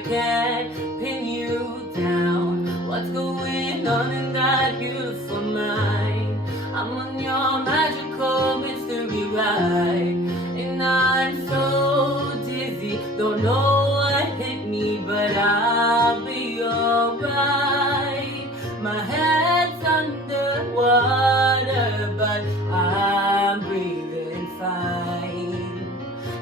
I can't pin you down. What's going on in that beautiful mind? I'm on your magical mystery ride, and I'm so dizzy, don't know what hit me, but I'll be alright. My head's underwater, but I'm breathing fine.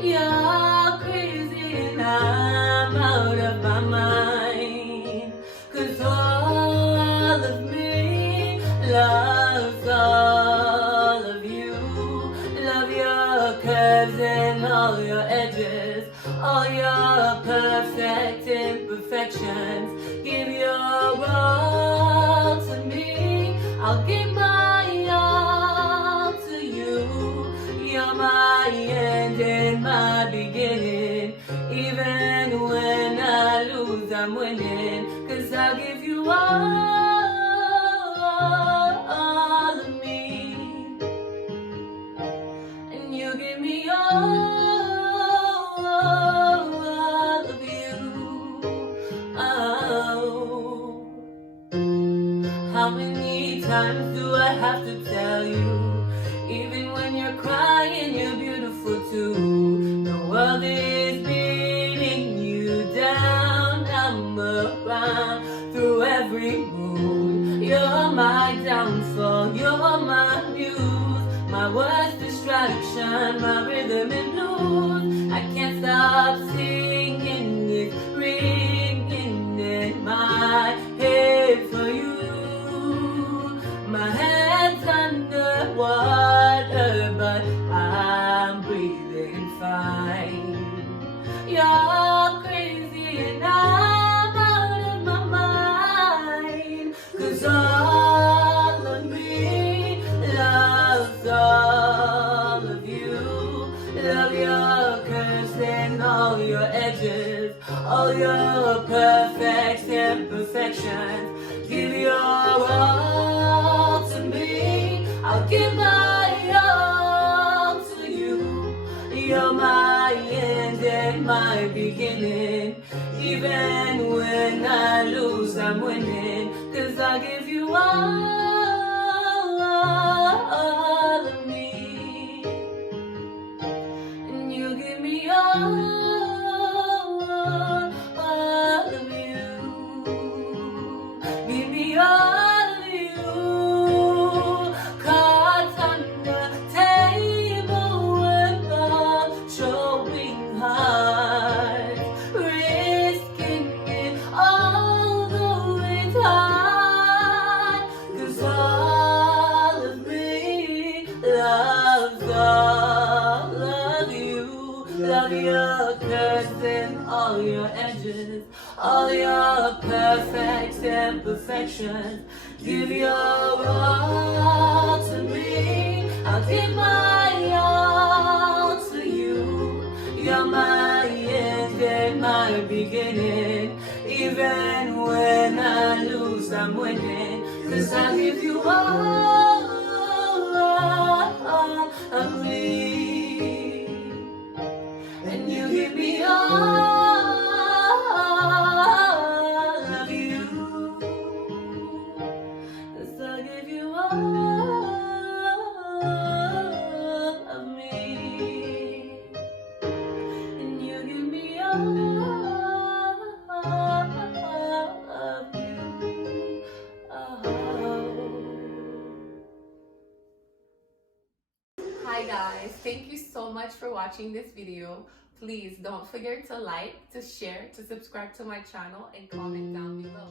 You're crazy and I'm out of my mind, 'cause all of me loves all of you. Love your curves and all your edges, all your perfect imperfections. Give your all to me, I'll give my all to you. You're my end and my beginning. Even when I lose, I'm winning, 'cause I'll give you all of me, and you give me all of you. Oh, how many times do I have to tell you? Even when you're crying, you're beautiful too. The world is beating you down. I'm around through every mood. You're my downfall, you're my muse, my worst distraction, my rhythm and blues. I can't stop singing, it's ringing in my head for you. My head's underwater, but I'm breathing fine. You're crazy and I'm out of my mind, 'cause all of me loves all of you. Love your curves and all your edges, all your perfect imperfections. Give your all to me, I'll give my all to you. You're my end and my beginning. Even when I lose, I'm winning, 'cause I give you all of me, and you give me all of you. Give me all of you. Cards on the table, we're both showing heart, risking it all though it's hard, 'cause all of me loves all of you. Love your curves and all your edges, all your perfect imperfections. Give your all to me, I'll give my all to you. You're my end and my beginning. Even when I lose, I'm winning, 'cause I give you all of me, and you give me all of you, 'cause I give you all of me, and you give me all of you. Hi guys, thank you so much for watching this video. Please don't forget to like, to share, to subscribe to my channel, and comment down below.